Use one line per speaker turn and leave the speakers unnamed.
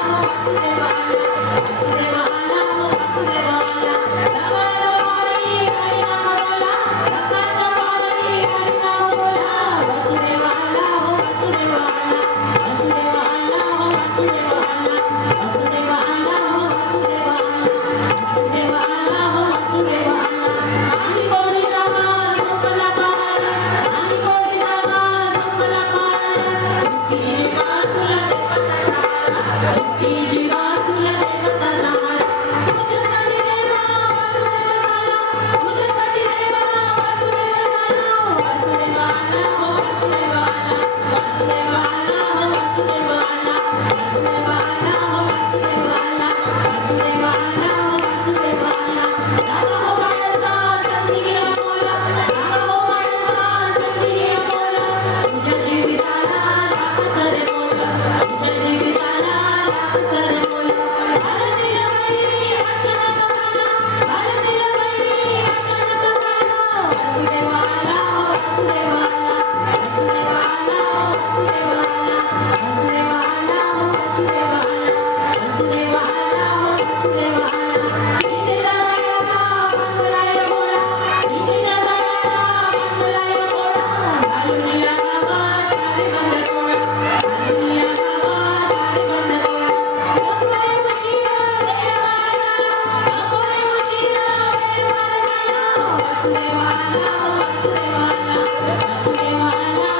「忘れ花も忘れ花も忘れ花も」一 Thank you.